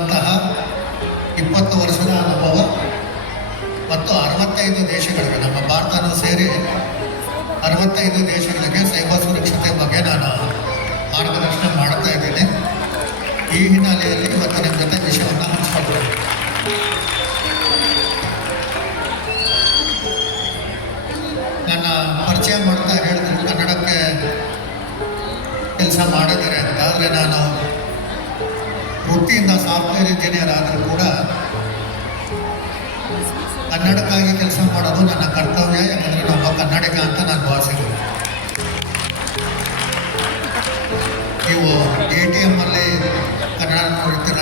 ಇರುವಂತಹ 20 ವರ್ಷದ ಅನುಭವ ಮತ್ತು 65 ದೇಶಗಳಿಗೆ, ನಮ್ಮ ಭಾರತನೂ ಸೇರಿ 65 ದೇಶಗಳಿಗೆ ಸೈಬರ್ ಸುರಕ್ಷತೆ ಬಗ್ಗೆ ನಾನು ಮಾರ್ಗದರ್ಶನ ಮಾಡ್ತಾ ಇದ್ದೀನಿ. ಈ ಹಿನ್ನೆಲೆಯಲ್ಲಿ ಇವತ್ತು ನಿಮ್ಮ ಜೊತೆ ವಿಷಯವನ್ನು ಹಂಚ್ಕೊಳ್ತೀನಿ. ನನ್ನ ಪರಿಚಯ ಮಾಡ್ತಾ ಹೇಳಿದ್ರು ಕನ್ನಡಕ್ಕೆ ಕೆಲಸ ಮಾಡಿದ್ದಾರೆ ಅಂತ. ಆದರೆ ನಾನು ವೃತ್ತಿಯಿಂದ ಸಾಫ್ಟ್ವೇರ್ ಇಂಜಿನಿಯರ್ ಆದರೂ ಕೂಡ ಕನ್ನಡಕ್ಕಾಗಿ ಕೆಲಸ ಮಾಡೋದು ನನ್ನ ಕರ್ತವ್ಯ. ಯಾಕಂದರೆ ನಾನೊಬ್ಬ ಕನ್ನಡಿಗ ಅಂತ ನಾನು ಭಾವಿಸಿದ್ದೀನಿ. ನೀವು ATM ಅಲ್ಲಿ ಕನ್ನಡ ನೋಡ್ತೀರ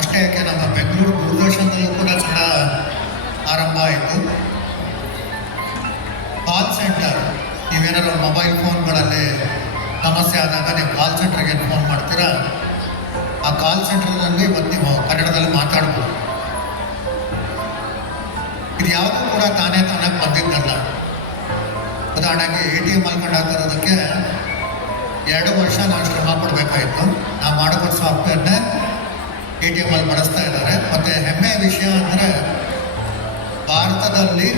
ಅಷ್ಟೇ. ಯಾಕೆ ನಮ್ಮ ಬೆಂಗಳೂರು ದೂರದರ್ಶನದಲ್ಲೂ ಕೂಡ ಕನ್ನಡ ಆರಂಭ ಆಯಿತು. ಕಾಲ್ ಸೆಂಟರ್, ನೀವೇನಾದ್ರು ಮೊಬೈಲ್ ಫೋನ್ಗಳಲ್ಲಿ ಸಮಸ್ಯೆ ಆದಾಗ ನೀವು ಕಾಲ್ ಸೆಂಟರ್ಗೆ ಫೋನ್ ಮಾಡ್ತೀರಾ, ಆ ಕಾಲ್ ಸೆಂಟರ್ನಲ್ಲಿ ಇವತ್ತು ನೀವು ಕನ್ನಡದಲ್ಲಿ ಮಾತಾಡ್ಬೋದು. ಇದು ಯಾವುದೂ ಕೂಡ ತಾನೇ ತಾನಾಗಿ ಬಂದಿದ್ದಲ್ಲ. ಉದಾಹರಣೆಗೆ ATM ಅಲ್ಲಿ ಕಂಡಾಗ್ತಿರೋದಕ್ಕೆ 2 ವರ್ಷ ನಾನು ಶ್ರಮ ಪಡಬೇಕಾಯಿತು. ನಾವು ಮಾಡೋ ಸಾಫ್ಟ್ವೇರ್ನೇ ATM ಅಲ್ಲಿ ಬಳಸ್ತಾ ಇದ್ದಾರೆ. ಮತ್ತು ಹೆಮ್ಮೆಯ ವಿಷಯ ಅಂದರೆ ಭಾರತದಲ್ಲಿ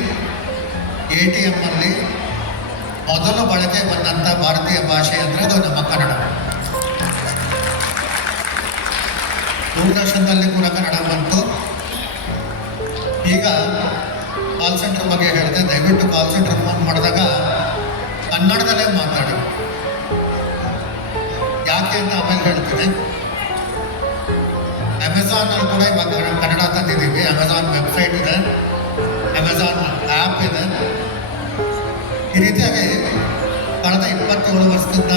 ATM ಅಲ್ಲಿ ಮೊದಲು ಬಳಕೆ ಬಂದಂಥ ಭಾರತೀಯ ಭಾಷೆ ಅಂದರೆ ಅದು ನಮ್ಮ ಕನ್ನಡ. ದೂರದರ್ಶನದಲ್ಲಿ ಕೂಡ ಕನ್ನಡ ಬಂತು. ಈಗ ಕಾಲ್ ಸೆಂಟರ್ ಬಗ್ಗೆ ಹೇಳಿದೆ, ದಯವಿಟ್ಟು ಕಾಲ್ ಸೆಂಟರ್ ಫೋನ್ ಮಾಡಿದಾಗ ಕನ್ನಡದಲ್ಲೇ ಮಾತಾಡಿ. ಯಾಕೆ ಅಂತ ಆಮೇಲೆ ಹೇಳ್ತೀನಿ. ಅಮೆಝಾನಲ್ಲಿ ಕೂಡ ಇವಾಗ ಕನ್ನಡ ತಂದಿದ್ದೀವಿ. ಅಮೆಝಾನ್ ವೆಬ್ಸೈಟ್ ಇದೆ, ಅಮೆಝಾನ್ ಆ್ಯಪ್ ಇದೆ. ಈ ರೀತಿಯಾಗಿ ಕಳೆದ 27 ವರ್ಷದಿಂದ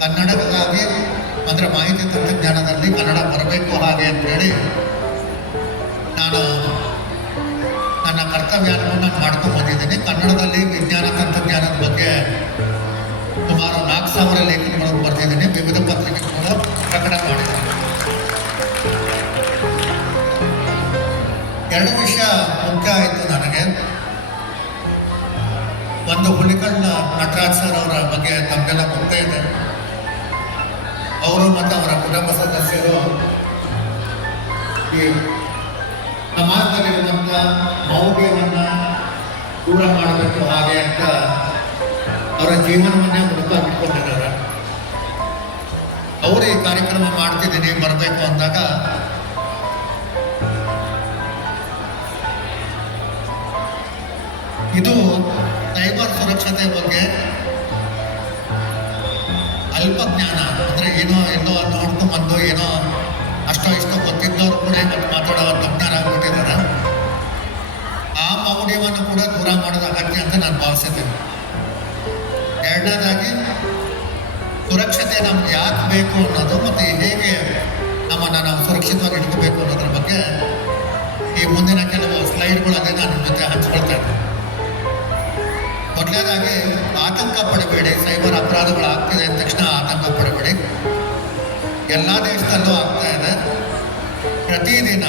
ಕನ್ನಡಕ್ಕಾಗಿ ಅಂದರೆ ಮಾಹಿತಿ ತಂತ್ರಜ್ಞಾನದಲ್ಲಿ ಕನ್ನಡ ಬರಬೇಕು ಹಾಗೆ ಅಂತೇಳಿ ನಾನು ನನ್ನ ಕರ್ತವ್ಯವನ್ನು ನಾನು ಮಾಡ್ಕೊಂಡು ಬಂದಿದ್ದೀನಿ. ಕನ್ನಡದಲ್ಲಿ ವಿಜ್ಞಾನ ತಂತ್ರಜ್ಞಾನದ ಬಗ್ಗೆ ಸುಮಾರು 4,000 ಲೇಖನಗಳನ್ನು ಬರೆದಿದ್ದೀನಿ. ವಿವಿಧ ಪತ್ರಿಕೆಗಳು ಪ್ರಕಟ ಮಾಡಿದ್ದೀನಿ. 2 ವಿಷಯ ಮುಖ್ಯ ಆಯಿತು ನನಗೆ. ಒಂದು, ಹುಲಿಕಲ್ ನಟರಾಜ್ ಸರ್ ಅವರ ಬಗ್ಗೆ ತಮಗೆಲ್ಲ ಗೊತ್ತೇ ಇದೆ. ಅವರು ಮತ್ತು ಅವರ ಕುಟುಂಬ ಸದಸ್ಯರು ಈ ಸಮಾಜದಲ್ಲಿರುವಂಥ ಮೌಢ್ಯವನ್ನು ದೂರ ಮಾಡಬೇಕು ಹಾಗೆ ಅಂತ ಅವರ ಜೀವನವನ್ನೇ ಮುಡುಪಾಗಿಟ್ಕೊಂಡಿದ್ದಾರೆ. ಅವರು ಈ ಕಾರ್ಯಕ್ರಮ ಮಾಡ್ತಿದ್ದೀನಿ ಬರಬೇಕು ಅಂದಾಗ ಇದು ಸೈಬರ್ ಸುರಕ್ಷತೆ ಬಗ್ಗೆ ಅಲ್ಪ ಜ್ಞಾನ ಅಂದರೆ ಏನೋ ನೋಡ್ಕೊಂಡ್ಬಂದು ಏನೋ ಅಷ್ಟೋ ಇಷ್ಟೋ ಗೊತ್ತಿದ್ದವ್ರು ಕೂಡ ಇವತ್ತು ಮಾತಾಡೋ ತಜ್ಞರಾಗ್ಬಿಟ್ಟಿದ್ದಾರೆ. ಆ ಮೌಢ್ಯವನ್ನು ಕೂಡ ದೂರ ಮಾಡೋದು ಅಗತ್ಯ ಅಂತ ನಾನು ಭಾವಿಸಿದ್ದೇನೆ. ಎರಡನೇದಾಗಿ ಸುರಕ್ಷತೆ ನಮ್ಗೆ ಯಾಕೆ ಬೇಕು ಅನ್ನೋದು ಮತ್ತು ಹೇಗೆ ನಮ್ಮನ್ನು ನಾವು ಸುರಕ್ಷಿತವಾಗಿ ಇಟ್ಕೋಬೇಕು ಅನ್ನೋದ್ರ ಬಗ್ಗೆ ಈ ಮುಂದಿನ ಕೆಲವು ಸ್ಲೈಡ್ಗಳಲ್ಲಿ ನಾನು ನಿಮ್ಮ ಜೊತೆ ಹಂಚ್ಕೊಳ್ತಾ ಇದ್ದೀನಿ. ಮೊದಲನೇದಾಗಿ ಆತಂಕ ಪಡಬೇಡಿ. ಸೈಬರ್ ಅಪರಾಧಗಳು ಆಗ್ತಿದೆ ಅಂದ ತಕ್ಷಣ ಆತಂಕ ಪಡಬೇಡಿ. ಎಲ್ಲ ದೇಶದಲ್ಲೂ ಆಗ್ತಾ ಇದೆ. ಪ್ರತಿದಿನ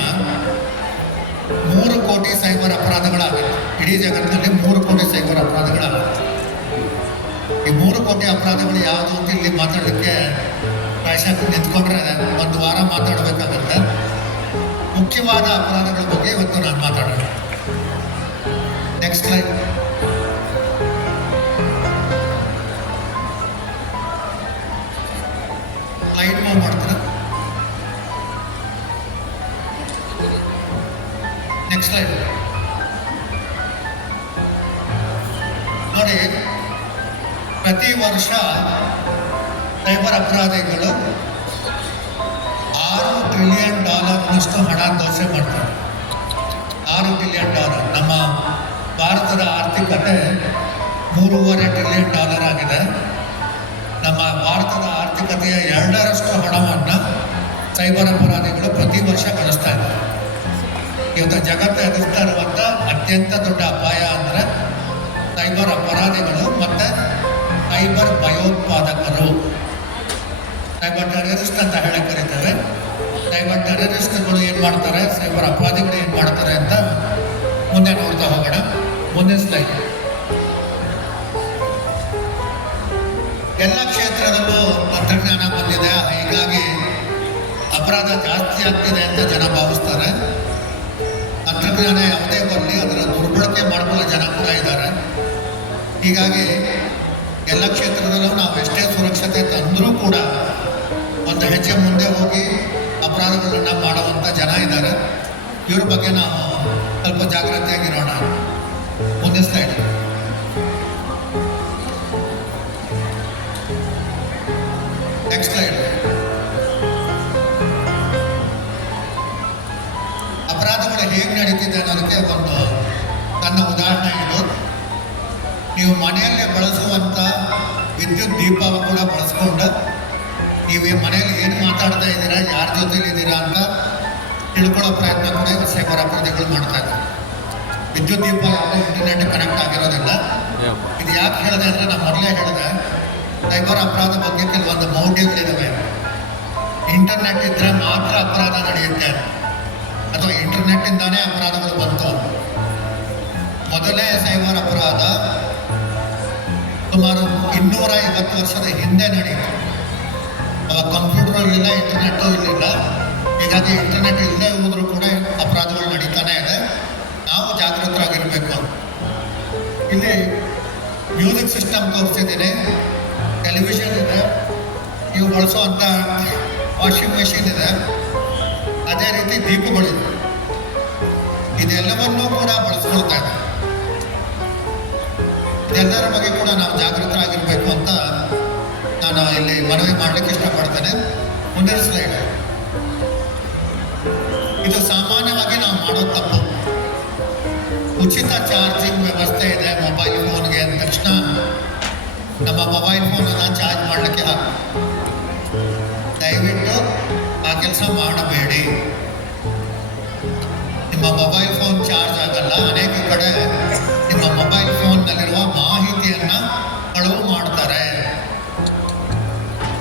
3 ಕೋಟಿ ಸೈಬರ್ ಅಪರಾಧಗಳಾಗುತ್ತೆ. ಇಡೀ ಜಗತ್ತಿನಲ್ಲಿ 3 ಕೋಟಿ ಸೈಬರ್ ಅಪರಾಧಗಳಾಗುತ್ತೆ. ಈ 3 ಕೋಟಿ ಅಪರಾಧಗಳು ಯಾವುದು ಅಂತ ಇಲ್ಲಿ ಮಾತಾಡೋಕ್ಕೆ ಪ್ರಾಯಶಃ ನಿಂತ್ಕೊಂಡ್ರೆ 1 ವಾರ ಮಾತಾಡಬೇಕಾಗುತ್ತೆ. ಮುಖ್ಯವಾದ ಅಪರಾಧಗಳ ಬಗ್ಗೆ ಇವತ್ತು ನಾನು ಮಾತಾಡೋಣ. Next slide. ಸ್ಲೈಡ್ ಮೂವ್ ಮಾಡ್ತಾರೆ. ನೆಕ್ಸ್ಟ್ ಸ್ಲೈಡ್ ನೋಡಿ. ಪ್ರತಿ ವರ್ಷ ಸೈಬರ್ ಅಪರಾಧಿಗಳು $6 ಟ್ರಿಲಿಯನ್ ಹಣ ದೋಷೆ ಮಾಡ್ತಾರೆ. $6 ಟ್ರಿಲಿಯನ್. ನಮ್ಮ ಭಾರತದ ಆರ್ಥಿಕತೆ $3.5 ಟ್ರಿಲಿಯನ್ ಆಗಿದೆ. ನಮ್ಮ ಭಾರತದ ಆರ್ಥಿಕತೆಯ 2% ಹಣವನ್ನು ಸೈಬರ್ ಅಪರಾಧಿಗಳು ಪ್ರತಿ ವರ್ಷ ಗಳಿಸ್ತಾ ಇದ್ದಾರೆ. ಇವತ್ತು ಜಗತ್ತು ಎದುರಿಸ್ತಾ ಇರುವಂಥ ಅತ್ಯಂತ ದೊಡ್ಡ ಅಪಾಯ ಅಂದರೆ ಸೈಬರ್ ಅಪರಾಧಿಗಳು ಮತ್ತು ಸೈಬರ್ ಭಯೋತ್ಪಾದಕರು. ಸೈಬರ್ ಟೆರರಿಸ್ಟ್ ಅಂತ ಹೇಳಕ್ಕೆ ಕರೀತೇವೆ. ಸೈಬರ್ ಟೆರರಿಸ್ಟ್ಗಳು ಏನು ಮಾಡ್ತಾರೆ, ಸೈಬರ್ ಅಪರಾಧಿಗಳು ಏನು ಮಾಡ್ತಾರೆ ಅಂತ ಮುಂದೆ ನೋಡ್ತಾ ಹೋಗೋಣ. ಮುಂದಿನ ಸ್ಲೈಡ್. ಎಲ್ಲ ಕ್ಷೇತ್ರದಲ್ಲೂ ತಂತ್ರಜ್ಞಾನ ಬಂದಿದೆ, ಹೀಗಾಗಿ ಅಪರಾಧ ಜಾಸ್ತಿ ಆಗ್ತಿದೆ ಅಂತ ಜನ ಭಾವಿಸ್ತಾರೆ. ತಂತ್ರಜ್ಞಾನ ಯಾವುದೇ ಬರಲಿ ಅದರ ದುರ್ಬಳಕೆ ಮಾಡ್ಕೊಳ್ಳೋ ಜನ ಕೂಡ ಇದ್ದಾರೆ. ಹೀಗಾಗಿ ಎಲ್ಲ ಕ್ಷೇತ್ರದಲ್ಲೂ ನಾವು ಎಷ್ಟೇ ಸುರಕ್ಷತೆ ತಂದರೂ ಕೂಡ ಒಂದು ಹೆಜ್ಜೆ ಮುಂದೆ ಹೋಗಿ ಅಪರಾಧಗಳನ್ನು ಮಾಡುವಂಥ ಜನ ಇದ್ದಾರೆ. ಇವ್ರ ಬಗ್ಗೆ ನಾವು ಸ್ವಲ್ಪ ಜಾಗ್ರತೆಯಾಗಿರೋಣ. ಮುಂದಿನ ಸ್ಲೈಡ್. Next slide. ಅಪರಾಧಗಳು ಹೇಗೆ ನಡೀತಿದೆ ಅನ್ನೋದಕ್ಕೆ ಒಂದು ನನ್ನ ಉದಾಹರಣೆ ಇದು. ನೀವು ಮನೆಯಲ್ಲೇ ಬಳಸುವಂಥ ವಿದ್ಯುತ್ ದೀಪ ಕೂಡ ಬಳಸ್ಕೊಂಡು ನೀವು ಮನೆಯಲ್ಲಿ ಏನು ಮಾತಾಡ್ತಾ ಇದ್ದೀರಾ, ಯಾರ ಜೊತೆಲಿ ಇದ್ದೀರಾ ಅಂತ ತಿಳ್ಕೊಳ್ಳೋ ಪ್ರಯತ್ನ ಕೂಡ ಸೈಬರ್ ಅಪರಾಧಿಗಳು ಮಾಡ್ತಾ ಇದ್ದಾರೆ. ವಿದ್ಯುತ್ ದೀಪ ಇಂಟರ್ನೆಟ್ ಕನೆಕ್ಟ್ ಆಗಿರೋದಿಲ್ಲ. ಇದು ಯಾಕೆ ಹೇಳಿದೆ ಅಂದರೆ, ನಾನು ಮೊದಲೇ ಹೇಳಿದೆ, ಸೈಬರ್ ಅಪರಾಧ ಬಗ್ಗೆ ಕೆಲವೊಂದು ಮೌಢ್ಯಗಳಿದ್ದಾವೆ. ಇಂಟರ್ನೆಟ್ ಇದ್ದರೆ ಮಾತ್ರ ಅಪರಾಧ ನಡೆಯುತ್ತೆ, ಅಥವಾ ಇಂಟರ್ನೆಟ್ಟಿಂದಾನೇ ಅಪರಾಧಗಳು ಬಂತು. ಮೊದಲೇ ಸೈಬರ್ ಅಪರಾಧ ಸುಮಾರು 250 ವರ್ಷದ ಹಿಂದೆ ನಡೆಯಿತು. ಅವಾಗ ಕಂಪ್ಯೂಟರ್ ಇರಲಿಲ್ಲ, ಇಂಟರ್ನೆಟ್ಟು ಇರಲಿಲ್ಲ. ಹೀಗಾಗಿ ಇಂಟರ್ನೆಟ್ ಇಲ್ಲದೆ ಹೋದರೂ ಕೂಡ ಅಪರಾಧಗಳು ನಡೀತಾನೆ ಇದೆ. ನಾವು ಜಾಗೃತರಾಗಿರಬೇಕು. ಇಲ್ಲಿ ಮ್ಯೂಸಿಕ್ ಸಿಸ್ಟಮ್ ತೋರಿಸಿದ್ದೀನಿ, ಟೆಲಿವಿಷನ್ ಇದೆ, ನೀವು ಬಳಸುವಂಥ ವಾಷಿಂಗ್ ಮೆಷಿನ್ ಇದೆ, ಅದೇ ರೀತಿ ದೀಪಗಳಿದೆ. ಇದೆಲ್ಲವನ್ನೂ ಕೂಡ ಬಳಸ್ಕೊಳ್ತಾ ಇದೆ. ಇದೆಲ್ಲರ ಬಗ್ಗೆ ಕೂಡ ನಾವು ಜಾಗೃತರಾಗಿರಬೇಕು ಅಂತ ನಾನು ಇಲ್ಲಿ ಮನವಿ ಮಾಡಲಿಕ್ಕೆ ಇಷ್ಟಪಡ್ತೇನೆ. ಮುಂದಿನ ಸ್ಲೈಡ್. ಇದು ಸಾಮಾನ್ಯವಾಗಿ ನಾವು ಮಾಡೋ ತಪ್ಪು. ಉಚಿತ ಚಾರ್ಜಿಂಗ್ ವ್ಯವಸ್ಥೆ ಇದೆ ಮೊಬೈಲ್ ಫೋನ್ಗೆ ಅಂದ ತಕ್ಷಣ ನಮ್ಮ ಮೊಬೈಲ್ ಫೋನನ್ನು ಚಾರ್ಜ್ ಮಾಡಲಿಕ್ಕೆ ಹಾಕಿ. ದಯವಿಟ್ಟು ಆ ಕೆಲಸ ಮಾಡಬೇಡಿ. ನಿಮ್ಮ ಮೊಬೈಲ್ ಫೋನ್ ಚಾರ್ಜ್ ಆಗಲ್ಲ. ಅನೇಕ ಕಡೆ ನಿಮ್ಮ ಮೊಬೈಲ್ ಫೋನ್ನಲ್ಲಿರುವ ಮಾಹಿತಿಯನ್ನು ಕಳುವು ಮಾಡ್ತಾರೆ.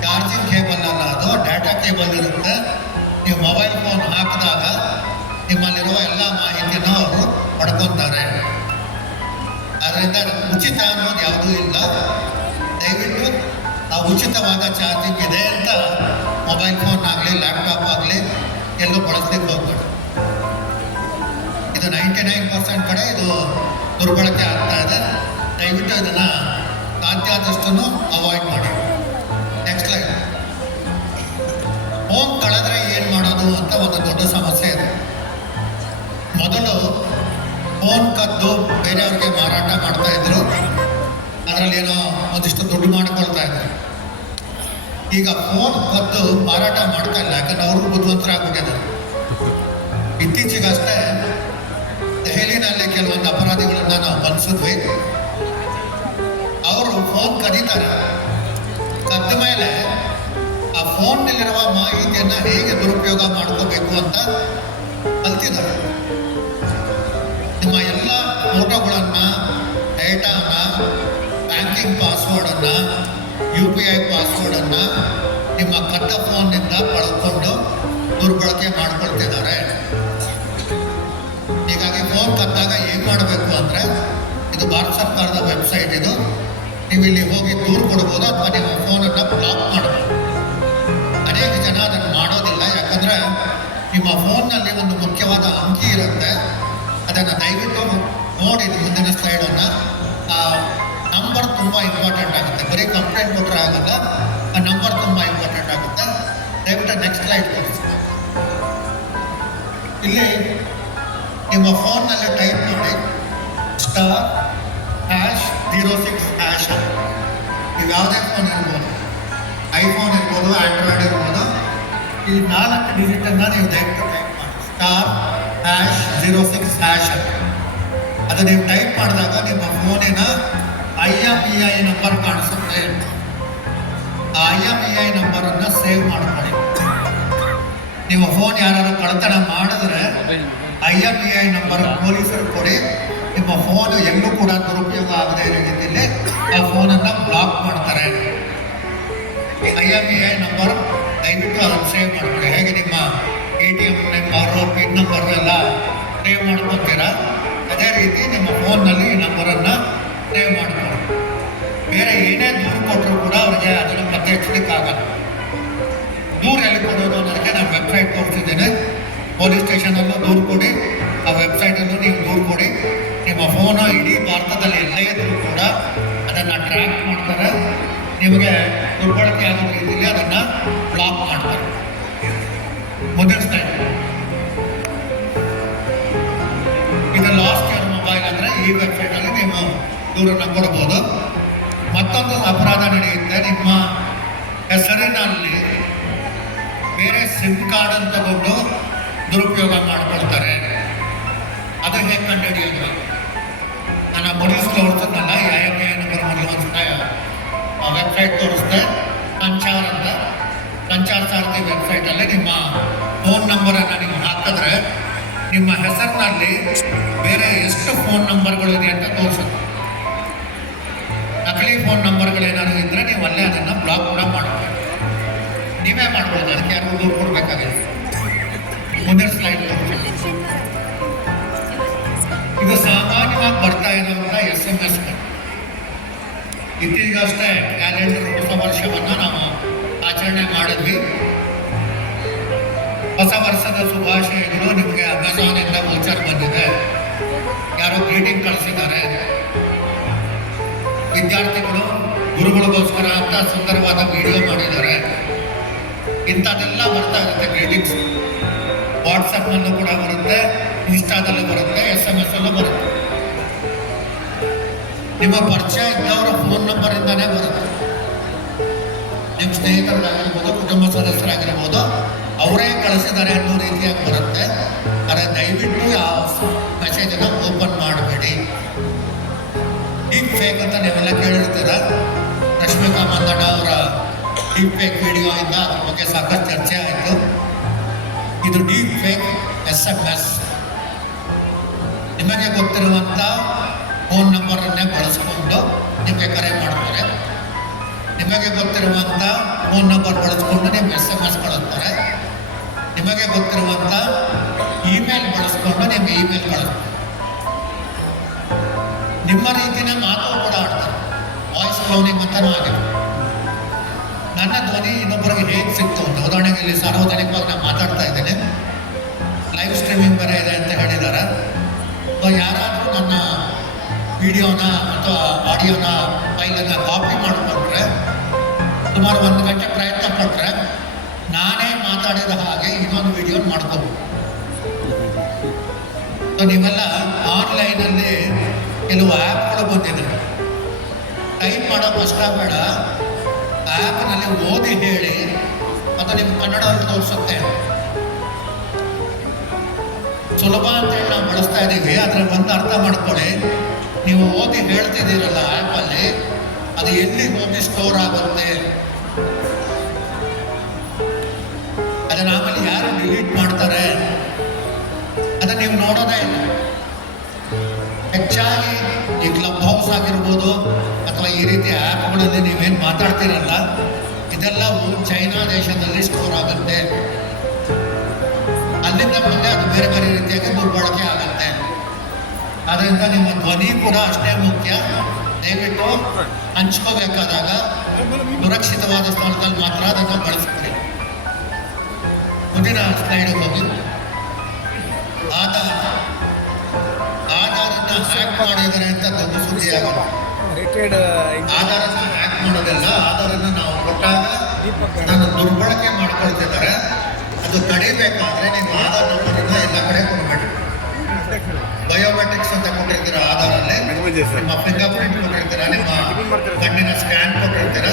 ಚಾರ್ಜಿಂಗ್ ಕೇಬಲ್ ಅಲ್ಲ, ಅದು ಡಾಟಾ ಕೇಬಲ್ ಇರುತ್ತೆ. ನೀವು ಮೊಬೈಲ್ ಫೋನ್ ಹಾಕಿದಾಗ ನಿಮ್ಮಲ್ಲಿರುವ ಎಲ್ಲ ಮಾಹಿತಿಯನ್ನು ಅವರು ಪಡ್ಕೊತಾರೆ. ಆದ್ದರಿಂದ ಉಚಿತ ಅನ್ನೋದು ಯಾವುದೂ ಇಲ್ಲ. ದಯವಿಟ್ಟು ಆ ಉಚಿತವಾದ ಚಾರ್ಜಿಂಗ್ ಇದೆ ಅಂತ ಮೊಬೈಲ್ ಫೋನ್ ಆಗಲಿ ಲ್ಯಾಪ್ಟಾಪ್ ಆಗಲಿ ಎಲ್ಲೂ ಬಳಸಲಿಕ್ಕೆ ಹೋಗ್ಬೇಡಿ. ಇದು 99% ಕಡೆ ಇದು ದುರ್ಬಳಕೆ ಆಗ್ತಾ ಇದೆ. ದಯವಿಟ್ಟು ಇದನ್ನು ಸಾಧ್ಯ ಆದಷ್ಟು ಅವಾಯ್ಡ್ ಮಾಡಿ. Next slide. ಫೋನ್ ಕಳೆದ್ರೆ ಏನು ಮಾಡೋದು ಅಂತ ಒಂದು ದೊಡ್ಡ ಸಮಸ್ಯೆ ಇದೆ. ಮೊದಲು ಫೋನ್ ಕದ್ದು ಬೇರೆಯವ್ರಿಗೆ ಮಾರಾಟ ಮಾಡ್ತಾ ಇದ್ರು, ಅದರಲ್ಲಿ ಏನೋ ಒಂದಿಷ್ಟು ದುಡ್ಡು ಮಾಡಿಕೊಳ್ತಾ ಇದ್ರು. ಈಗ ಫೋನ್ ಕದ್ದು ಮಾರಾಟ ಮಾಡ್ತಾ ಇಲ್ಲ, ಯಾಕಂದ್ರೆ ಅವರು ಬುದ್ಧಿವಂತರಾಗ್ಬಿಟ್ಟಿದ್ದಾರೆ. ಇತ್ತೀಚೆಗಷ್ಟೇ ದೆಹಲಿನಲ್ಲಿ ಕೆಲವೊಂದು ಅಪರಾಧಿಗಳನ್ನ ನಾವು ಬಂಧಿಸಿದ್ವಿ. ಅವರು ಫೋನ್ ಕದೀತಾರೆ. ಕದ್ದ ಮೇಲೆ ಆ ಫೋನ್ನಲ್ಲಿರುವ ಮಾಹಿತಿಯನ್ನು ಹೇಗೆ ದುರುಪಯೋಗ ಮಾಡ್ಕೋಬೇಕು ಅಂತ ಕಲ್ತಿದ್ದಾರೆ. ನಿಮ್ಮ ಎಲ್ಲ ಫೋಟೋಗಳನ್ನು, ಡೇಟಾನ, ಬ್ಯಾಂಕಿಂಗ್ ಪಾಸ್ವರ್ಡನ್ನು, UPI ಪಾಸ್ವರ್ಡನ್ನು ನಿಮ್ಮ ಕದ್ದ ಫೋನ್ನಿಂದ ಪಡ್ಕೊಂಡು ದುರ್ಬಳಕೆ ಮಾಡ್ಕೊಳ್ತಿದ್ದಾರೆ. ಹೀಗಾಗಿ ಫೋನ್ ಕದ್ದಾಗ ಏನು ಮಾಡಬೇಕು ಅಂದರೆ, ಇದು ಭಾರತ ಸರ್ಕಾರದ ವೆಬ್ಸೈಟ್, ಇದು ನೀವು ಇಲ್ಲಿ ಹೋಗಿ ದೂರು ಕೊಡ್ಬೋದು ಅಥವಾ ನಿಮ್ಮ ಫೋನನ್ನು ಬ್ಲಾಕ್ ಮಾಡಬಹುದು. ಅನೇಕ ಜನ ಅದನ್ನು ಮಾಡೋದಿಲ್ಲ, ಯಾಕಂದರೆ ನಿಮ್ಮ ಫೋನ್ನಲ್ಲಿ ಒಂದು ಮುಖ್ಯವಾದ ಅಂಕಿ ಇರುತ್ತೆ. ಅದನ್ನು ದಯವಿಟ್ಟು ನೋಡಿ. ಮುಂದಿನ ಸ್ಲೈಡನ್ನು. ಆ ನಂಬರ್ ತುಂಬ ಇಂಪಾರ್ಟೆಂಟ್ ಆಗುತ್ತೆ. ಬರೀ ಕಂಪ್ಲೇಂಟ್ ಕೊಟ್ಟರೆ ಆಗಲ್ಲ, ಆ ನಂಬರ್ ತುಂಬ ಇಂಪಾರ್ಟೆಂಟ್ ಆಗುತ್ತೆ. ದಯವಿಟ್ಟು ನೆಕ್ಸ್ಟ್ ಸ್ಲೈಡ್ ತೋರಿಸಿ. ಇಲ್ಲಿ ನಿಮ್ಮ ಫೋನ್ನಲ್ಲಿ ಟೈಪ್ ಮಾಡಿ *#06# ನೀವು ಯಾವುದೇ ಫೋನ್ ಇರ್ಬೋದು, ಐಫೋನ್ ಇರ್ಬೋದು, ಆಂಡ್ರಾಯ್ಡ್ ಇರ್ಬೋದು. ಈ 4 ಡಿಜಿಟನ್ನು ನೀವು ದಯವಿಟ್ಟು ಟೈಪ್ ಮಾಡಿ *#06# ಅದು ನೀವು ಟೈಪ್ ಮಾಡಿದಾಗ ನಿಮ್ಮ ಫೋನಿನ IMEI ನಂಬರ್ ಕಾಣಿಸುತ್ತೆ. ಆ IMEI ನಂಬರನ್ನು ಸೇವ್ ಮಾಡ್ಕೊಳ್ಳಿ. ನೀವು ಫೋನ್ ಯಾರು ಕಳ್ಳತನ ಮಾಡಿದ್ರೆ IMEI ನಂಬರ್ ಪೊಲೀಸರು ಕೊಡಿ. ನಿಮ್ಮ ಫೋನು ಎಲ್ಲೂ ಕೂಡ ದುರುಪಯೋಗ ಆಗದೇ ಇರೋ ರೀತಿಯಲ್ಲಿ ಆ ಫೋನನ್ನು ಬ್ಲಾಕ್ ಮಾಡ್ತಾರೆ. IMEI ನಂಬರ್ ದಯವಿಟ್ಟು ಅದನ್ನು ಸೇವ್ ಮಾಡ್ಕೊಳ್ಳಿ. ಹೇಗೆ ನಿಮ್ಮ ATM ನಂಬರು, ಪಿನ್ ನಂಬರು ಎಲ್ಲ ಸೇವ್ ಮಾಡ್ಕೊತೀರಾ, ಅದೇ ರೀತಿ ನಿಮ್ಮ ಫೋನ್ನಲ್ಲಿ ಈ ನಂಬರನ್ನು ಸೇವ್ ಮಾಡ್ಕೊಳ್ಳಿ. ಬೇರೆ ಏನೇ ದೂರು ಕೊಟ್ಟರು ಕೂಡ ಅವ್ರಿಗೆ ದೂರ ಎಲ್ಲಿ ಕೊಡೋದು ಅನ್ನೋದಕ್ಕೆ ನಾನು ವೆಬ್ಸೈಟ್ ತೋರಿಸಿದ್ದೇನೆ. ಪೊಲೀಸ್ ಸ್ಟೇಷನಲ್ಲೂ ದೂರು ಕೊಡಿ, ಆ ವೆಬ್ಸೈಟಲ್ಲೂ ನೀವು ದೂರು ಕೊಡಿ. ನಿಮ್ಮ ಫೋನು ಇಡೀ ಭಾರತದಲ್ಲಿ ಎಲ್ಲೇ ಇದ್ರೂ ಕೂಡ ಅದನ್ನು ಟ್ರ್ಯಾಕ್ ಮಾಡ್ತಾರೆ. ನಿಮಗೆ ದುರ್ಬಳಕೆ ಆಗೋ ರೀತಿಯಲ್ಲಿ ಅದನ್ನು ಬ್ಲಾಕ್ ಮಾಡ್ತಾರೆ. ಮುಂದಿನ ಸ್ಲೈಡ್. ಇದು ಲಾಸ್ಟ್ ಇಯರ್ ಮೊಬೈಲ್ ಅಂದರೆ ಈ ವೆಬ್ಸೈಟಲ್ಲಿ ನೀವು ದೂರನ್ನು ಕೊಡ್ಬೋದು. ಮತ್ತೊಂದು ಅಪರಾಧ ನಡೆಯುತ್ತೆ. ನಿಮ್ಮ ಹೆಸರಿನಲ್ಲಿ ಬೇರೆ ಸಿಮ್ ಕಾರ್ಡನ್ನು ತಗೊಂಡು ದುರುಪಯೋಗ ಮಾಡ್ಕೊಳ್ತಾರೆ. ಅದು ಹೇಗೆ ಕಂಡುಹಿಡಿಯೋದು? ನನ್ನ ಪೊಲೀಸ್ ತೋರಿಸೋದಲ್ಲ, ಯಾಕೆ ನಂಬರ್ ಮೊದಲು ಒಂದು ವೆಬ್ಸೈಟ್ ತೋರಿಸ್ದೆ, ಸಂಚಾರ್ ಅಂತ. ಸಂಚಾರ್ ಸಾರಥಿ ವೆಬ್ಸೈಟಲ್ಲಿ ನಿಮ್ಮ ಫೋನ್ ನಂಬರನ್ನು ನೀವು ಹಾಕಿದ್ರೆ ನಿಮ್ಮ ಹೆಸರಿನಲ್ಲಿ ಬೇರೆ ಎಷ್ಟು ಫೋನ್ ನಂಬರ್ಗಳಿದೆ ಅಂತ ತೋರಿಸುತ್ತೆ. ನಕಲಿ ಫೋನ್ ನಂಬರ್ಗಳೇನಾದ್ರು ಇದ್ದರೆ ನೀವು ಅಲ್ಲೇ ಅದನ್ನು ಬ್ಲಾಕ್ ಕೂಡ ಮಾಡ್ಬೋದು. ನೀವೇ ಮಾಡ್ಬೋದು, ಅದಕ್ಕೆ ಯಾರು ದೂರು ಕೊಡಬೇಕಾಗಿಲ್ಲ. ಮುಂದಿನ ಸ್ಲೈಡ್. ಇದು ಸಾಮಾನ್ಯವಾಗಿ ಬರ್ತಾ ಇರುವಂಥ SMS. ಇತ್ತೀಚೆಗಷ್ಟೇ ಕ್ಯಾಲೆಂಡರ್ ಹೊಸ ವರ್ಷವನ್ನು ನಾವು ಆಚರಣೆ ಮಾಡಿದ್ವಿ. ಹೊಸ ವರ್ಷದ ಶುಭಾಶಯಗಳು ನಿಮಗೆ ಅಮೆಝಾನಿಂದ ವೋಚರ್ ಬಂದಿದೆ. ಯಾರೋ ಗ್ರೀಟಿಂಗ್ ಕಳಿಸಿದ್ದಾರೆ. ವಿದ್ಯಾರ್ಥಿಗಳು ಗುರುಗಳಿಗೋಸ್ಕರ ಅಂತ ಸುಂದರವಾದ ವಿಡಿಯೋ ಮಾಡಿದ್ದಾರೆ. ಇಂಥದ್ದೆಲ್ಲ ಬರ್ತಾ ಇರುತ್ತೆ ಗ್ರೀಟಿಂಗ್ಸ್. ವಾಟ್ಸಪ್ನಲ್ಲೂ ಕೂಡ ಬರುತ್ತೆ, ಇನ್ಸ್ಟಾದಲ್ಲೂ ಬರುತ್ತೆ, SMS ಅಲ್ಲೂ ಬರುತ್ತೆ. ನಿಮ್ಮ ಪರಿಚಯ ಇದ್ದವರ ಫೋನ್ ನಂಬರಿಂದನೇ ಬರುತ್ತೆ. ನಿಮ್ಮ ಸ್ನೇಹಿತರಾಗಿರ್ಬೋದು, ಕುಟುಂಬ ಸದಸ್ಯರಾಗಿರ್ಬೋದು, ಅವರೇ ಕಳಿಸಿದ್ದಾರೆ ಅನ್ನೋ ರೀತಿಯಾಗಿ ಬರುತ್ತೆ. ಆದರೆ ದಯವಿಟ್ಟು ಯಾವ ಮೆಸೇಜನ್ನು ಓಪನ್ ಮಾಡಬೇಡಿ. ಡೀಪ್ ಫೇಕ್ ಅಂತ ನೀವೆಲ್ಲ ಕೇಳಿರ್ತೀರ. ರಶ್ಮಿಕಾ ಮಂದಣ್ಣ ಅವರ ಡೀಪ್ ಫೇಕ್ ವಿಡಿಯೋ ಇಂದ ಅದ್ರ ಬಗ್ಗೆ ಸಾಕಷ್ಟು ಚರ್ಚೆ ಆಯಿತು. ಇದು ಡೀಪ್ ಫೇಕ್ SMS. ನಿಮಗೆ ಗೊತ್ತಿರುವಂಥ ಫೋನ್ ನಂಬರನ್ನೇ ಬಳಸ್ಕೊಂಡು ನಿಮಗೆ ಕರೆ ಮಾಡ್ತಾರೆ. ನಿಮಗೆ ಗೊತ್ತಿರುವಂಥ ಫೋನ್ ನಂಬರ್ ಬಳಸ್ಕೊಂಡು ನಿಮ್ಗೆ SMS ಕಳಿಸ್ತಾರೆ. ನಿಮಗೆ ಗೊತ್ತಿರುವಂಥ ಇಮೇಲ್ ಬಳಸ್ಕೊಂಡು ನಿಮ್ಗೆ ಇಮೇಲ್ ಕಳಿಸ್ತಾರೆ. ನಿಮ್ಮ ರೀತಿಯ ಮಾತು ಕೂಡ ಆಡ್ತಾರೆ. ವಾಯ್ಸ್ ಕ್ಲೋನಿಂಗ್ ಅಂತಲೂ ಆಗಿದೆ. ನನ್ನ ಧ್ವನಿ ಇನ್ನೊಬ್ಬರಿಗೆ ಹೇಗೆ ಸಿಕ್ತು ಅಂತ, ಉದಾಹರಣೆಗೆ ಇಲ್ಲಿ ಸಾರ್ವಜನಿಕವಾಗಿ ನಾನು ಮಾತಾಡ್ತಾ ಇದ್ದೇನೆ, ಲೈವ್ ಸ್ಟ್ರೀಮಿಂಗ್ ಬೇರೆ ಇದೆ ಅಂತ ಹೇಳಿದ್ದಾರೆ. ಯಾರಾದರೂ ನನ್ನ ವಿಡಿಯೋನ ಅಥವಾ ಆಡಿಯೋನ ಫೈಲನ್ನು ಕಾಪಿ ಮಾಡಿಕೊಂಡ್ರೆ, ಸುಮಾರು 1 ಗಂಟೆ ಪ್ರಯತ್ನ ಪಟ್ಟರೆ ನಾನೇ ಮಾತಾಡಿದ ಹಾಗೆ ಇನ್ನೊಂದು ವಿಡಿಯೋ ಮಾಡ್ಕೋಬೋದು. ನೀವೆಲ್ಲ ಆನ್ಲೈನಲ್ಲಿ ಕೆಲವು ಆ್ಯಪ್ಗಳು ಬಂದಿದೆ. ಟೈಪ್ ಮಾಡೋ ಕಷ್ಟ ಬೇಡ, ಆ್ಯಪ್ನಲ್ಲಿ ಓದಿ ಹೇಳಿ ಮತ್ತು ನಿಮ್ಮ ಕನ್ನಡವನ್ನು ತೋರಿಸುತ್ತೆ. ಸುಲಭ ಅಂತೇಳಿ ನಾವು ಬಳಸ್ತಾ ಇದ್ದೀವಿ. ಆದರೆ ಒಂದು ಅರ್ಥ ಮಾಡ್ಕೊಳ್ಳಿ, ನೀವು ಓದಿ ಹೇಳ್ತಿದ್ದೀರಲ್ಲ ಆ್ಯಪಲ್ಲಿ, ಅದು ಎಲ್ಲಿ ಹೋಗಿ ಸ್ಟೋರ್ ಆಗುತ್ತೆ, ಅದನ್ನು ಆಮೇಲೆ ಯಾರು ಡಿಲೀಟ್ ಮಾಡ್ತಾರೆ ಅದನ್ನು ನೀವು ನೋಡೋದೇ ಇಲ್ಲ. ಹೆಚ್ಚಾಗಿ ಈ ಕ್ಲಬ್ ಹೌಸ್ ಆಗಿರ್ಬೋದು ಅಥವಾ ಈ ರೀತಿಯ ಆ್ಯಪ್ಗಳಲ್ಲಿ ನೀವೇನು ಮಾತಾಡ್ತಿರಲ್ಲ, ಇದೆಲ್ಲ ಚೈನಾ ದೇಶದಲ್ಲಿ ಸ್ಟೋರ್ ಆಗುತ್ತೆ. ಅಲ್ಲಿಂದ ಮುಂದೆ ಅದು ಬೇರೆ ಬೇರೆ ರೀತಿಯಾಗಿ ದುರ್ಬಳಕೆ ಆಗುತ್ತೆ. ಆದ್ದರಿಂದ ನಿಮ್ಮ ಧ್ವನಿ ಕೂಡ ಅಷ್ಟೇ ಮುಖ್ಯ. ದಯವಿಟ್ಟು ಹಂಚ್ಕೋಬೇಕಾದಾಗ ಸುರಕ್ಷಿತವಾದ ಸ್ಥಳದಲ್ಲಿ ಮಾತ್ರ ಅದನ್ನು ಬಳಸ್ತೀರಿ. ಮುಂದಿನ ಸ್ಲೈಡ್ ಹೋಗಿ. ಆಧಾರನ್ನ ಹ್ಯಾಕ್ ಮಾಡಿದರೆ ಅಂತ ದೊಡ್ಡ ಸುದ್ದಿ ಆಗುತ್ತೆ. ಆಧಾರನ್ನ ಹ್ಯಾಕ್ ಮಾಡೋದೆಲ್ಲ, ಆಧಾರನ್ನ ನಾವು ಕೊಟ್ಟಾಗ ಅದನ್ನು ದುರ್ಬಳಕೆ ಮಾಡ್ಕೊಳ್ತಿದ್ದಾರೆ. ಅದು ತಡಿಬೇಕಾದ್ರೆ ನೀವು ಆಧಾರ್ ನಂಬರನ್ನ ಎಲ್ಲ ಕಡೆ ಕೊಡಬೇಡಿ. ಬಯೋಮೆಟ್ರಿಕ್ಸ್ ಅಂತ ಕೊಟ್ಟಿರ್ತೀರ ಆಧಾರಲ್ಲಿ, ನಿಮ್ಮ ಫಿಂಗರ್ ಪ್ರಿಂಟ್ ಕೊಟ್ಟಿರ್ತೀರ, ನಿಮ್ಮ ಕಣ್ಣಿನ ಸ್ಕ್ಯಾನ್ ಕೊಟ್ಟಿರ್ತೀರ,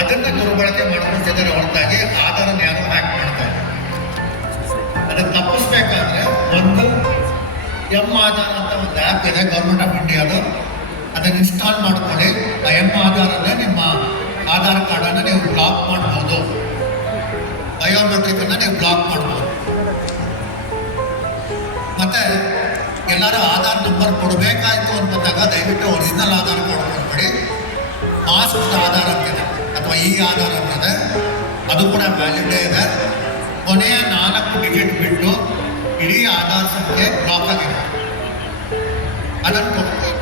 ಅದನ್ನು ದುರ್ಬಳಕೆ ಮಾಡ್ಕೊಳ್ತಿದ್ದಾರೆ ಹೊರತಾಗಿ ಆಧಾರನ್ನು ಯಾರು ಹ್ಯಾಕ್ ಮಾಡ್ತಾರೆ. ಅದನ್ನು ತಪ್ಪಿಸ್ಬೇಕಾದ್ರೆ ಒಂದು ಆಧಾರ್ ಅಂತ ಒಂದು ಆ್ಯಪ್ ಇದೆ ಗೌರ್ಮೆಂಟ್ ಆಫ್ ಇಂಡಿಯಾದು, ಅದನ್ನು ಇನ್ಸ್ಟಾಲ್ ಮಾಡ್ಕೊಳ್ಳಿ. ಆ ಆಧಾರಲ್ಲೇ ನಿಮ್ಮ ಆಧಾರ್ ಕಾರ್ಡನ್ನು ನೀವು ಬ್ಲಾಕ್ ಮಾಡ್ಬೋದು, ಬಯೋಮೆಟ್ರಿಕನ್ನು ನೀವು ಬ್ಲಾಕ್ ಮಾಡ್ಬೋದು. ಮತ್ತು ಎಲ್ಲರೂ ಆಧಾರ್ ನಂಬರ್ ಕೊಡಬೇಕಾಯ್ತು ಅಂತಂದಾಗ ದಯವಿಟ್ಟು ಒರಿಜಿನಲ್ ಆಧಾರ್ ಕಾರ್ಡ್ ಕೊಡಬೇಡಿ. ಮಾಸ್ಕ್ ಆಧಾರ್ ಅಂತಿದೆ ಅಥವಾ ಆಧಾರ್ ಅಂತಿದೆ, ಅದು ಕೂಡ ವ್ಯಾಲಿಡೇ ಇದೆ. ಕೊನೆಯ 4 ಡಿಜಿಟ್ ಬಿಟ್ಟು ಇಡೀ ಆಧಾರ್ ಸಂಖ್ಯೆ ಬ್ಲಾಕ್ ಆಗಿದೆ, ಅದನ್ನು ಕೊಡ್ತೀವಿ.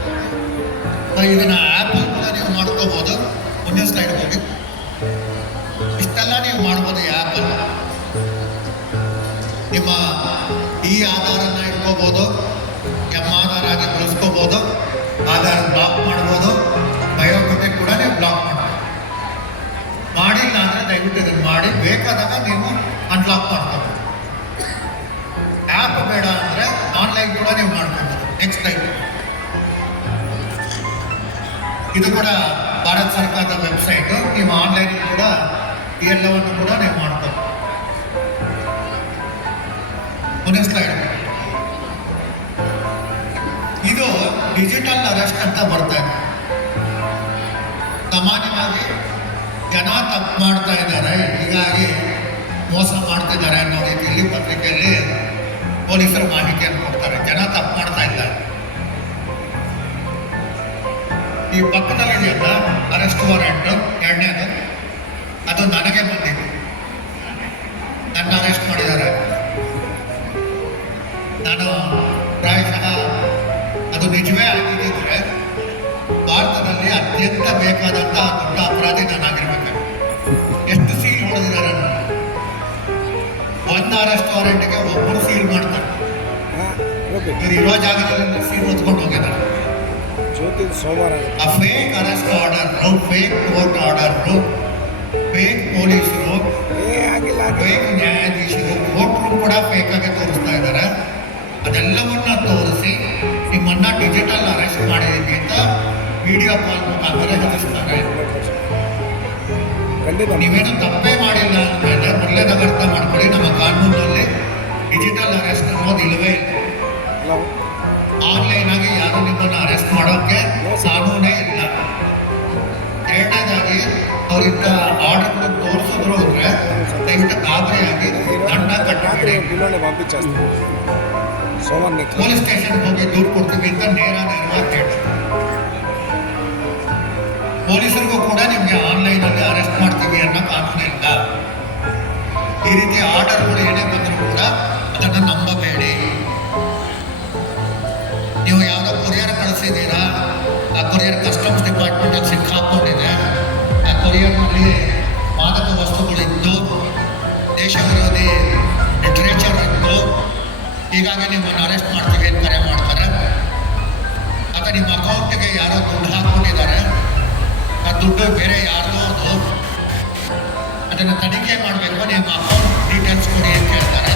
ಇದನ್ನು ಆ್ಯಪಲ್ಲಿ ಕೂಡ ನೀವು ಮಾಡ್ಕೋಬೋದು. ಮುಂದಿನ ಸ್ಲೈಡ್ ಹೋಗಿ. ಇಷ್ಟೆಲ್ಲ ನೀವು ಇದು ಕೂಡ ಭಾರತ ಸರ್ಕಾರದ ವೆಬ್ಸೈಟು. ನೀವು ಆನ್ಲೈನ್ ಕೂಡ ಈ ಎಲ್ಲವನ್ನು ಕೂಡ ನೀವು ಮಾಡ್ಬೋದು. ಮುಂದಿನ ಸ್ಲೈಡ್. ಇದು ಡಿಜಿಟಲ್ ಅರೆಸ್ಟ್ ಅಂತ ಬರ್ತಾ ಇದೆ. ಸಾಮಾನ್ಯವಾಗಿ ಜನ ತಪ್ಪು ಮಾಡ್ತಾ ಇದ್ದಾರೆ, ಹೀಗಾಗಿ ಮೋಸ ಮಾಡ್ತಿದ್ದಾರೆ ಅನ್ನೋ ರೀತಿಯಲ್ಲಿ ಪತ್ರಿಕೆಯಲ್ಲಿ ಪೊಲೀಸರು ಮಾಹಿತಿಯನ್ನು ಕೊಡ್ತಾರೆ. ಜನ ತಪ್ಪು ಮಾಡ್ತಾ ಇದ್ದಾರೆ. ಈ ಪಕ್ಕದಲ್ಲಿದೆಯಲ್ಲ ಅರೆಸ್ಟ್ ವಾರೆಂಟ್, ಎರಡನೇದು ಅದು ನನಗೆ ಬಂದಿತ್ತು. ನನ್ನ ಅರೆಸ್ಟ್ ಮಾಡಿದ್ದಾರೆ. ನಾನು ಪ್ರಾಯಶಃ ಅದು ನಿಜವೇ ಆಗಿದ್ದರೆ ಭಾರತದಲ್ಲಿ ಅತ್ಯಂತ ಬೇಕಾದಂತಹ ದೊಡ್ಡ ಅಪರಾಧಿ ನಾನಾಗಿರ್ಬೇಕು. ಎಷ್ಟು ಸೀಲ್ ಹೊಡೆದಿದ್ದಾರೆ ನಾನು. ಒಂದು ಅರೆಸ್ಟ್ ವಾರೆಂಟ್ಗೆ ಒಬ್ಬರು ಸೀಲ್ ಮಾಡ್ತಾರೆ. ಇವ್ರು ಇರೋ ಜಾಗದಲ್ಲಿ ಸೀಲ್ ಹೊತ್ಕೊಂಡು ಹೋಗಿದ್ದಾರೆ. ಆ fake arrest order, fake court order, fake ಪೊಲೀಸರು, ಫೇಕ್ ನ್ಯಾಯಾಧೀಶರು, ಕೋರ್ಟ್ ರೂಮ್ ಕೂಡ ಫೇಕ್ ಆಗಿ ತೋರಿಸ್ತಾ ಇದ್ದಾರೆ. ಅದೆಲ್ಲವನ್ನ ತೋರಿಸಿ ನಿಮ್ಮನ್ನ ಡಿಜಿಟಲ್ ಅರೆಸ್ಟ್ ಮಾಡಿದೀನಿ ಅಂತ ವಿಡಿಯೋ ಕಾಲ್ ಮುಖಾಂತರ ಹೆದರಿಸ್ತಾರೆ. ನೀವೇನು ತಪ್ಪೇ ಮಾಡಿಲ್ಲ ಅಂದಮೇಲೆ ಮೊದಲೇದಾಗ ಅರ್ಥ ಮಾಡ್ಕೊಳ್ಳಿ, ನಮ್ಮ ಕಾನೂನಲ್ಲಿ ಡಿಜಿಟಲ್ ಅರೆಸ್ಟ್ ಅನ್ನೋದು ಇಲ್ಲವೇ ಇಲ್ಲ. ಆನ್ಲೈನ್ ಆಗಿ ಯಾರು ನಿಮ್ಮನ್ನು ಅರೆಸ್ಟ್ ಮಾಡೋಕ್ಕೆ ಕಾನೂನೇ ಇಲ್ಲ. ಎರಡನೇದಾಗಿ ಅವರಿಂದ ಆರ್ಡರ್ಗಳು ತೋರಿಸಿದ್ರು ಅಂದರೆ ದಯವಿಟ್ಟು ಗಾಬರಿಯಾಗಿ ದಂಡ ಕಟ್ಟಬೇಡಿ. ಪೊಲೀಸ್ ಸ್ಟೇಷನ್ಗೆ ಹೋಗಿ ದೂರು ಕೊಡ್ತೀವಿ ಅಂತ ನೇರವಾಗಿ ಹೇಳಿ. ಪೊಲೀಸರಿಗೂ ಕೂಡ ನಿಮಗೆ ಆನ್ಲೈನಲ್ಲಿ ಅರೆಸ್ಟ್ ಮಾಡ್ತೀವಿ ಅನ್ನೋ ಕಾನೂನಿಲ್ಲ. ಈ ರೀತಿ ಆರ್ಡರ್ಗಳು ಏನೇ ಬಂದರೂ ಕೂಡ ಅದನ್ನು ನಂಬಬೇಡಿ. ನೀವು ಯಾವುದೋ ಕೊರಿಯರ್ ಕಳಿಸಿದ್ದೀರಾ, ಆ ಕೊರಿಯರ್ ಕಸ್ಟಮ್ಸ್ ಡಿಪಾರ್ಟ್ಮೆಂಟಲ್ಲಿ ಸಿಕ್ಕಾಕೊಂಡಿದೆ. ಆ ಕೊರಿಯರ್ನಲ್ಲಿ ಮಾದಕ ವಸ್ತುಗಳಿದ್ದು, ದೇಶ ವಿರೋಧಿ ಲಿಟ್ರೇಚರ್ ಇದ್ದು, ಹೀಗಾಗಿ ನಿಮ್ಮನ್ನು ಅರೆಸ್ಟ್ ಮಾಡ್ತೀವಿ ಅಂತ ಕರೆ ಮಾಡ್ತಾರೆ. ಆಗ ನಿಮ್ಮ ಅಕೌಂಟಿಗೆ ಯಾರೋ ದುಡ್ಡು ಹಾಕ್ಕೊಂಡಿದ್ದಾರೆ, ಆ ದುಡ್ಡು ಬೇರೆ ಯಾರ್ದೋ ಅದು. ಅದನ್ನು ತನಿಖೆ ಮಾಡಬೇಕು. ನಿಮ್ಮ ಅಕೌಂಟ್ ಡೀಟೇಲ್ಸ್ ಕೊಡಿ ಅಂತ ಹೇಳ್ತಾರೆ,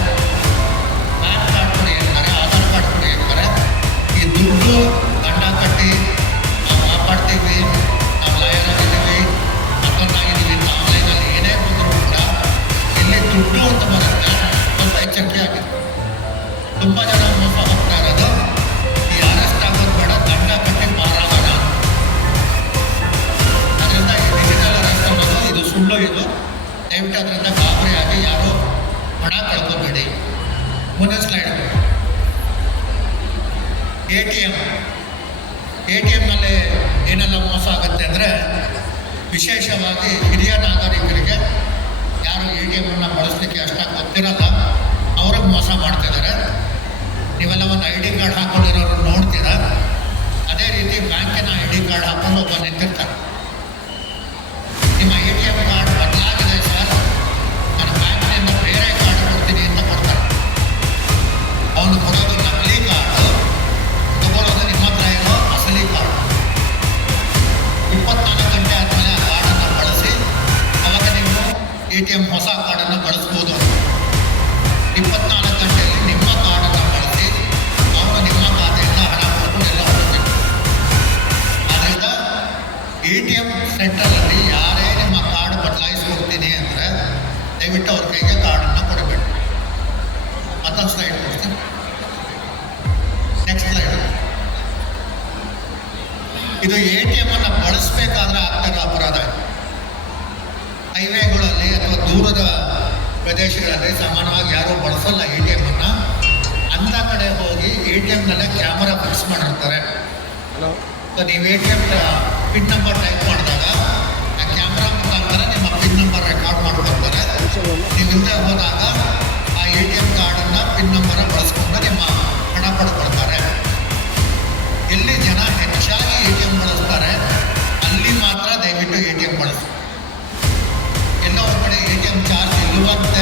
ಪ್ಯಾನ್ ಕಾರ್ಡ್ ಕೊಡಿ ಅಂತಾರೆ, ಆಧಾರ್ ಕಾರ್ಡ್ ಕೊಡಿ ಅಂತಾರೆ. ಈ ದುಡ್ಡು ದಂಡ ಕಟ್ಟಿ ನಾವು ಮಾತಾಡ್ತೀವಿ, ನಾವು ಲಾಯರ್ ಆಗಿದ್ದೀವಿ, ಮತ್ತೊಂದಾಗಿದ್ದೀವಿ ಅಂತ ಆನ್ಲೈನಲ್ಲಿ ಏನೇ ಬಂದರೂ ಕೂಡ ಇಲ್ಲಿ ದುಡ್ಡು ಅಂತ ಬರುತ್ತೆ. ಸ್ವಲ್ಪ ಎಚ್ಚರಿಕೆ ಆಗಿದೆ. ತುಂಬ ಜನ ಮೋಸ ಹೋಗ್ತಾ ಇರೋದು ಈ ಅರೆಸ್ಟ್ ಆಗೋದು ಬೇಡ, ದಂಡ ಕಟ್ಟಿ ಮಾರಾಗೋಣ. ಅದರಿಂದ ಈ ಡಿಜಿಟಲ್ ಅರೆಸ್ಟ್ ಅನ್ನೋದು ಇದು ಸುಳ್ಳು. ಇದು ದಯವಿಟ್ಟು ಅದರಿಂದ ಗಾಬರಿಯಾಗಿ ಯಾರು ಹಣ ಕಳ್ಕೋಬೇಡಿ. ಮುಂದಿನ ಸ್ಲೈಡ್. ಎ ಟಿ ಎಮ್ನಲ್ಲಿ ಏನೆಲ್ಲ ಮೋಸ ಆಗುತ್ತೆ ಅಂದರೆ, ವಿಶೇಷವಾಗಿ ಹಿರಿಯ ನಾಗರಿಕರಿಗೆ ಯಾರು ಎ ಟಿ ಎಮ್ಮನ್ನು ಬಳಸಲಿಕ್ಕೆ ಅಷ್ಟಾಗಿ ಗೊತ್ತಿರಲ್ಲ, ಅವ್ರಿಗೆ ಮೋಸ ಮಾಡ್ತಿದ್ದಾರೆ. ನೀವೆಲ್ಲ ಒಂದು ಐ ಡಿ ಕಾರ್ಡ್ ಹಾಕ್ಕೊಂಡಿರೋರು ನೋಡ್ತೀರಾ. ಅದೇ ರೀತಿ ಬ್ಯಾಂಕಿನ ಐ ಡಿ ಕಾರ್ಡ್ ಹಾಕ್ಕೊಂಡು ಒಬ್ಬ ನಿಂತಿರ್ತಾರೆ. ನಿಮ್ಮ ಎ ಟಿ ಎಮ್ ಕಾರ್ಡ್ ಬದಲಾಗಿದೆ ಸರ್, ನಾನು ಬ್ಯಾಂಕಿನಿಂದ ಬೇರೆ ಕಾರ್ಡ್ ಕೊಡ್ತೀನಿ ಅಂತ ಕೊಡ್ತಾರೆ. ಅವನು ಕೊಡೋದು ನಕಲಿ ಕಾರ್ಡು, ತಗೊಳ್ಳೋದು ನಿಮ್ಮ ಹತ್ರ ಇರೋ ಅಸಲಿ ಕಾರ್ಡು. 24 ಗಂಟೆ ಆದಮೇಲೆ ಆ ಕಾರ್ಡನ್ನು ಬಳಸಿ ಅವಾಗ ನೀವು ಎ ಟಿ ಎಮ್ ಹೊಸ ಕಾರ್ಡನ್ನು ಬಳಸ್ಬೋದು. 24 ಗಂಟೆಯಲ್ಲಿ ನಿಮ್ಮ ಕಾರ್ಡನ್ನು ಬಳಸಿ ಅವನು ನಿಮ್ಮ ಖಾತೆಯಿಂದ ಹಣ ಕೊಟ್ಟು ಎಲ್ಲ ಹೋಗಬೇಕು. ಆದ್ದರಿಂದ ಎ ಟಿ ಎಮ್ ಸೆಂಟರಲ್ಲಿ ಯಾರೇ ನಿಮ್ಮ ಕಾರ್ಡ್ ಬದಲಾಯಿಸ್ಕೊಡ್ತೀನಿ ಅಂದರೆ ದಯವಿಟ್ಟು ಅವ್ರ ಕೈಗೆ ಕಾರ್ಡನ್ನು ಕೊಡಬೇಕು. ಮತ್ತೊಂದು ಸ್ಲೈಡ್ ಕೊಡ್ತೀನಿ. Next slide. ಇದು ಎ ಟಿ ಎಮ್ಮನ್ನು ಬಳಸಬೇಕಾದ್ರೆ ಆಗ್ತಿರೋ ಅಪರಾಧ. ಹೈವೇಗಳಲ್ಲಿ ಅಥವಾ ದೂರದ ಪ್ರದೇಶಗಳಲ್ಲಿ ಸಾಮಾನ್ಯವಾಗಿ ಯಾರೂ ಬಳಸಲ್ಲ ಎ ಟಿ ಎಮ್ಮನ್ನು. ಅಂಥ ಕಡೆ ಹೋಗಿ ಎ ಟಿ ಎಮ್ನಲ್ಲೇ ಕ್ಯಾಮರಾ ಫಿಕ್ಸ್ ಮಾಡಿರ್ತಾರೆ. ಸೊ ನೀವು A T M pin number type ಮಾಡಿದಾಗ ಆ ಕ್ಯಾಮ್ರಾ ಮುಖಾಂತರ ನಿಮ್ಮ ಪಿನ್ ನಂಬರ್ ರೆಕಾರ್ಡ್ ಮಾಡ್ಕೊಳ್ತಾರೆ. ನೀವು ಹಿಂದೆ ಹೋದಾಗ ಆ ಎ ಟಿ ಎಮ್ ಕಾರ್ಡನ್ನು ಪಿನ್ ನಂಬರ್ ಬಳಸ್ಕೊಂಡು ನಿಮ್ಮ ಹಣ ಪಡ್ಕೊಳ್ತಾರೆ. ಎಲ್ಲಿ ಜನ ಹೆಚ್ಚಾಗಿ ಎ ಟಿ ಎಮ್ ಬಳಸ್ತಾರೆ ಅಲ್ಲಿ ಮಾತ್ರ ದಯವಿಟ್ಟು ಎ ಟಿ ಎಮ್ ಬಳಸಿ. ಎಲ್ಲೋ ಒಂದು ಕಡೆ ಎ ಟಿ ಎಮ್ ಚಾರ್ಜ್ ಇಲ್ಲವಂತೆ